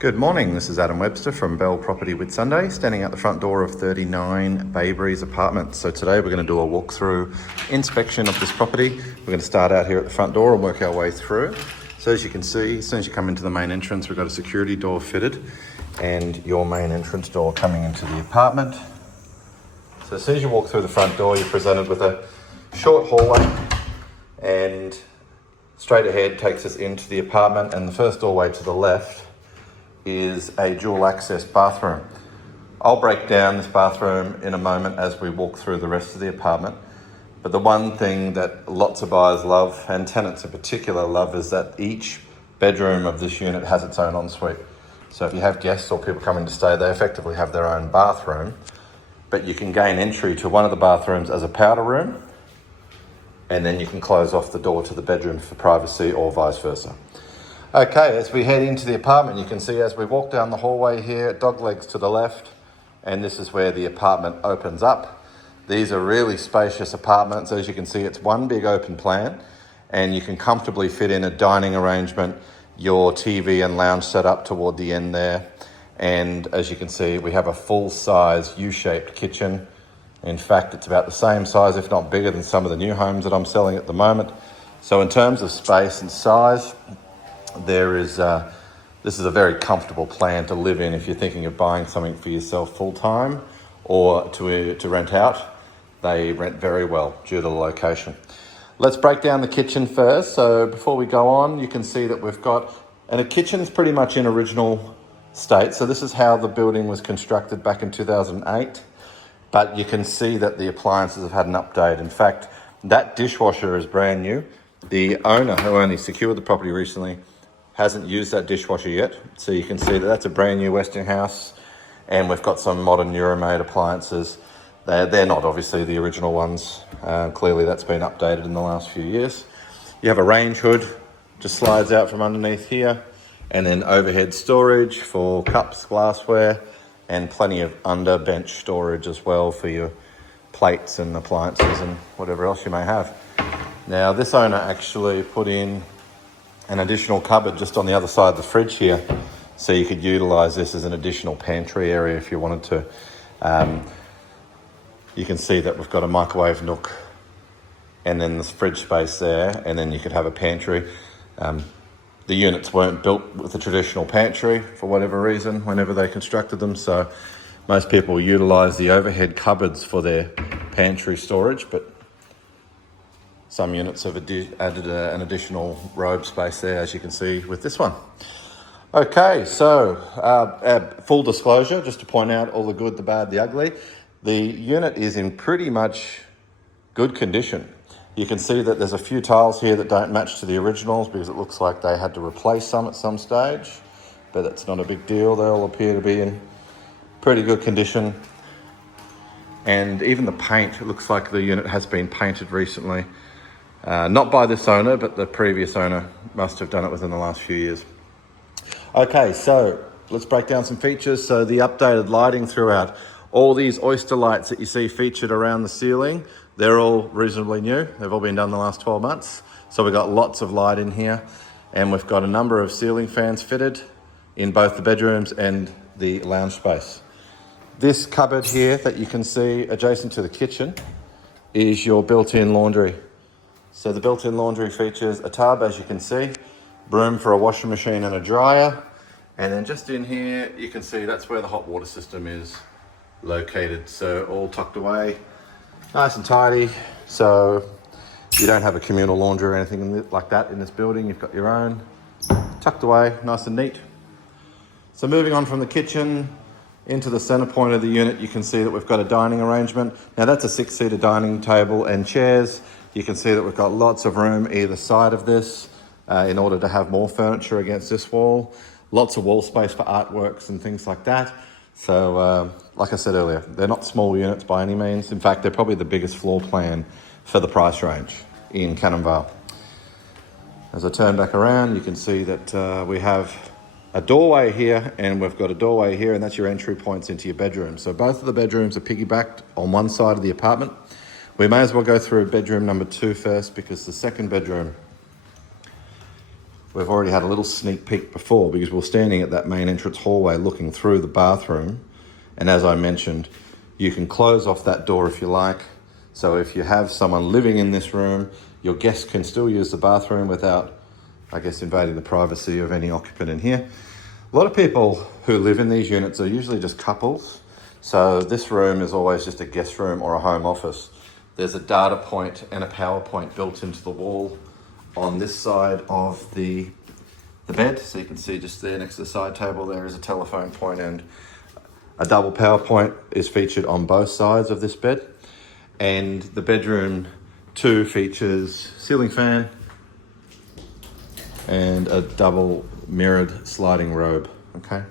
Good morning, this is Adam Webster from Bell Property Whitsunday, standing at the front door of 39 Baybreeze apartments. So today we're going to do a walkthrough inspection of this property. We're going to start out here at the front door and work our way through. So as you can see, as soon as you come into the main entrance, we've got a security door fitted and your main entrance door coming into the apartment. So as soon as you walk through the front door, you're presented with a short hallway, and straight ahead takes us into the apartment, and the first doorway to the left is a dual access bathroom. I'll break down this bathroom in a moment as we walk through the rest of the apartment. But the one thing that lots of buyers love, and tenants in particular love, is that each bedroom of this unit has its own ensuite. So if you have guests or people coming to stay, they effectively have their own bathroom, but you can gain entry to one of the bathrooms as a powder room, and then you can close off the door to the bedroom for privacy or vice versa. Okay, as we head into the apartment, you can see as we walk down the hallway here, dog legs to the left, and this is where the apartment opens up. These are really spacious apartments. As you can see, it's one big open plan, and you can comfortably fit in a dining arrangement, your TV and lounge set up toward the end there. And as you can see, we have a full-size U-shaped kitchen. In fact, it's about the same size, if not bigger, than some of the new homes that I'm selling at the moment. So in terms of space and size, this is a very comfortable plan to live in if you're thinking of buying something for yourself full-time or to rent out. They rent very well due to the location. Let's break down the kitchen first. So before we go on, you can see that we've got, and the kitchen is pretty much in original state. So this is how the building was constructed back in 2008. But you can see that the appliances have had an update. In fact, that dishwasher is brand new. The owner, who only secured the property recently, hasn't used that dishwasher yet. So you can see that that's a brand new Westinghouse, and we've got some modern Euromade appliances. They're not obviously the original ones. Clearly that's been updated in the last few years. You have a range hood, just slides out from underneath here, and then overhead storage for cups, glassware, and plenty of under bench storage as well for your plates and appliances and whatever else you may have. Now this owner actually put in an additional cupboard just on the other side of the fridge here, so you could utilize this as an additional pantry area if you wanted to. You can see that we've got a microwave nook and then this fridge space there, and then you could have a pantry. The units weren't built with a traditional pantry for whatever reason whenever they constructed them, so most people utilize the overhead cupboards for their pantry storage, but some units have added an additional robe space there, as you can see with this one. Okay, so full disclosure, just to point out all the good, the bad, the ugly. The unit is in pretty much good condition. You can see that there's a few tiles here that don't match to the originals because it looks like they had to replace some at some stage, but that's not a big deal. They all appear to be in pretty good condition. And even the paint, it looks like the unit has been painted recently. Not by this owner, but the previous owner must have done it within the last few years. Okay, so let's break down some features. So the updated lighting throughout. All these oyster lights that you see featured around the ceiling, they're all reasonably new. They've all been done in the last 12 months. So we've got lots of light in here, and we've got a number of ceiling fans fitted in both the bedrooms and the lounge space. This cupboard here that you can see adjacent to the kitchen is your built-in laundry. So the built-in laundry features a tub, as you can see, room for a washing machine and a dryer. And then just in here, you can see that's where the hot water system is located. So all tucked away, nice and tidy. So you don't have a communal laundry or anything like that in this building. You've got your own, tucked away, nice and neat. So moving on from the kitchen into the center point of the unit, you can see that we've got a dining arrangement. Now that's a 6-seater dining table and chairs. You can see that we've got lots of room either side of this in order to have more furniture against this wall. Lots of wall space for artworks and things like that. So, like I said earlier, they're not small units by any means. In fact, they're probably the biggest floor plan for the price range in Cannon Vale. As I turn back around, you can see that we have a doorway here, and we've got a doorway here, and that's your entry points into your bedroom. So both of the bedrooms are piggybacked on one side of the apartment. We may as well go through bedroom number 2 first, because the second bedroom we've already had a little sneak peek before because we're standing at that main entrance hallway looking through the bathroom. And as I mentioned, you can close off that door if you like. So if you have someone living in this room, your guests can still use the bathroom without, I guess, invading the privacy of any occupant in here. A lot of people who live in these units are usually just couples. So this room is always just a guest room or a home office. There's a data point and a power point built into the wall on this side of the bed. So you can see just there next to the side table, there is a telephone point, and a double power point is featured on both sides of this bed. And the bedroom 2 features ceiling fan and a double mirrored sliding robe, okay?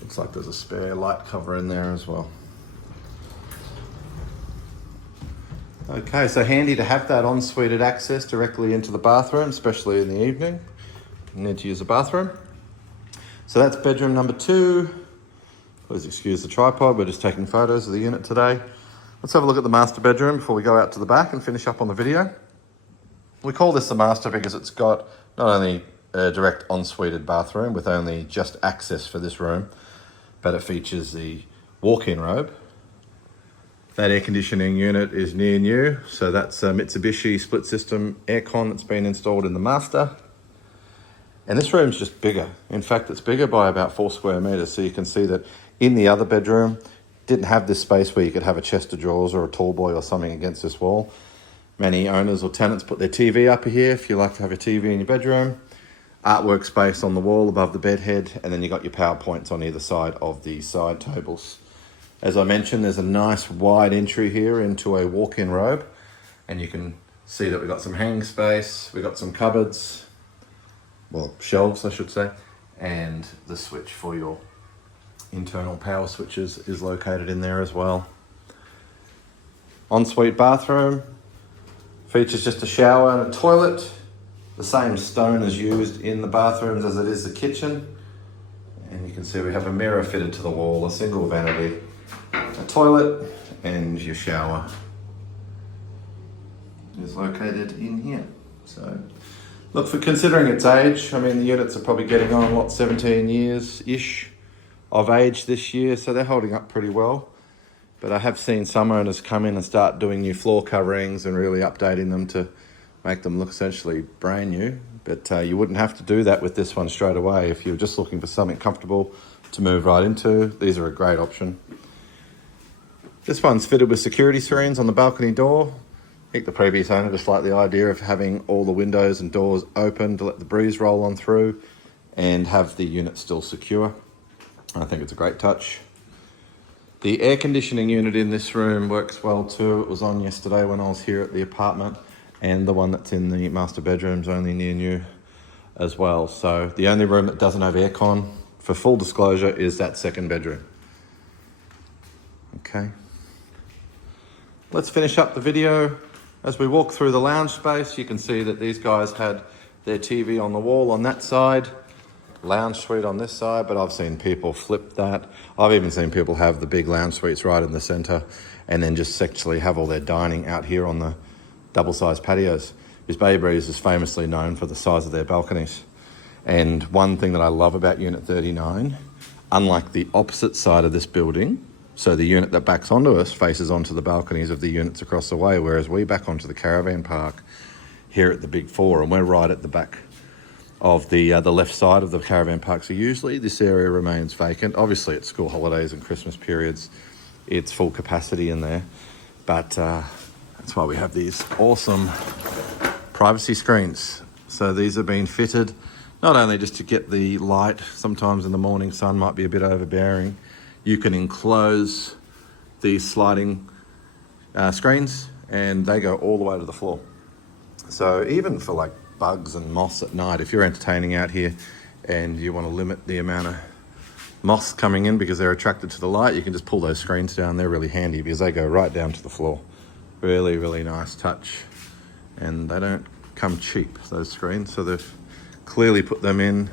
Looks like there's a spare light cover in there as well. Okay, so handy to have that en-suited access directly into the bathroom, especially in the evening. You need to use the bathroom. So that's bedroom number 2. Please excuse the tripod, we're just taking photos of the unit today. Let's have a look at the master bedroom before we go out to the back and finish up on the video. We call this the master because it's got not only a direct en-suited bathroom with only just access for this room, but it features the walk-in robe. That air conditioning unit is near new, so that's a Mitsubishi split system aircon that's been installed in the master. And this room's just bigger. In fact, it's bigger by about 4 square meters. So you can see that in the other bedroom, didn't have this space where you could have a chest of drawers or a tall boy or something against this wall. Many owners or tenants put their TV up here if you like to have a TV in your bedroom. Artwork space on the wall above the bed head, and then you got your power points on either side of the side tables. As I mentioned, there's a nice wide entry here into a walk-in robe, and you can see that we've got some hanging space, we've got some cupboards, well, shelves I should say, and the switch for your internal power switches is located in there as well. Ensuite bathroom features just a shower and a toilet. The same stone is used in the bathrooms as it is the kitchen. And you can see we have a mirror fitted to the wall, a single vanity, a toilet, and your shower is located in here. So look, for considering its age, I mean, the units are probably getting on, 17 years-ish of age this year, so they're holding up pretty well. But I have seen some owners come in and start doing new floor coverings and really updating them to make them look essentially brand new. But you wouldn't have to do that with this one straight away. If you're just looking for something comfortable to move right into, these are a great option. This one's fitted with security screens on the balcony door. I think the previous owner just liked the idea of having all the windows and doors open to let the breeze roll on through and have the unit still secure. I think it's a great touch. The air conditioning unit in this room works well too. It was on yesterday when I was here at the apartment, and the one that's in the master bedroom is only near new as well. So the only room that doesn't have aircon, for full disclosure, is that second bedroom. Okay. Let's finish up the video. As we walk through the lounge space, you can see that these guys had their TV on the wall on that side, lounge suite on this side, but I've seen people flip that. I've even seen people have the big lounge suites right in the center and then just actually have all their dining out here on the double-sized patios. Because Baybreeze is famously known for the size of their balconies. And one thing that I love about Unit 39, unlike the opposite side of this building, so the unit that backs onto us faces onto the balconies of the units across the way, whereas we back onto the caravan park here at the Big Four, and we're right at the back of the left side of the caravan park. So usually this area remains vacant. Obviously at school holidays and Christmas periods, it's full capacity in there. But that's why we have these awesome privacy screens. So these have been fitted not only just to get the light, sometimes in the morning sun might be a bit overbearing. You can enclose these sliding screens and they go all the way to the floor. So even for like bugs and moths at night, if you're entertaining out here and you want to limit the amount of moths coming in because they're attracted to the light, you can just pull those screens down. They're really handy because they go right down to the floor. Really, really nice touch. And they don't come cheap, those screens. So they've clearly put them in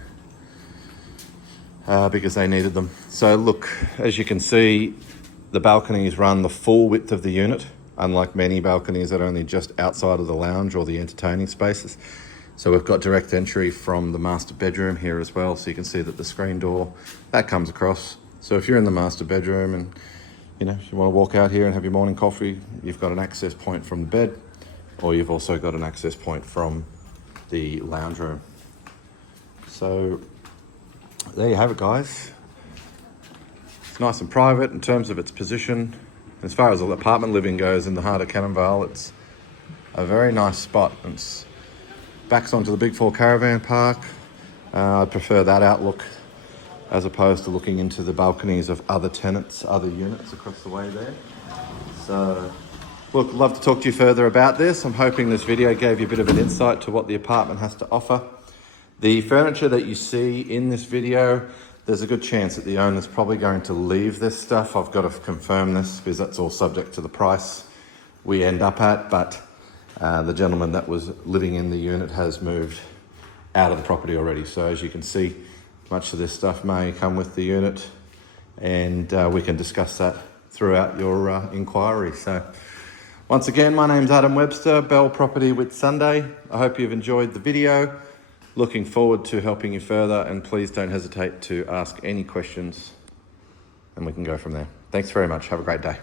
because they needed them. So look, as you can see, the balconies run the full width of the unit unlike many balconies that are only just outside of the lounge or the entertaining spaces. So we've got direct entry from the master bedroom here as well. So you can see that the screen door, that comes across. So if you're in the master bedroom and you want to walk out here and have your morning coffee, you've got an access point from the bed, or you've also got an access point from the lounge room. So there you have it, guys. It's nice and private in terms of its position. As far as apartment living goes in the heart of Cannon Vale, it's a very nice spot. It's backs onto the Big 4 caravan park. I prefer that outlook as opposed to looking into the balconies of other tenants, other units across the way there. So, look, love to talk to you further about this. I'm hoping this video gave you a bit of an insight to what the apartment has to offer. The furniture that you see in this video, there's a good chance that the owner's probably going to leave this stuff. I've got to confirm this because that's all subject to the price we end up at, but the gentleman that was living in the unit has moved out of the property already. So as you can see, much of this stuff may come with the unit, and we can discuss that throughout your inquiry. So once again, my name's Adam Webster, Bell Property with Sunday. I hope you've enjoyed the video. Looking forward to helping you further, and please don't hesitate to ask any questions and we can go from there. Thanks very much. Have a great day.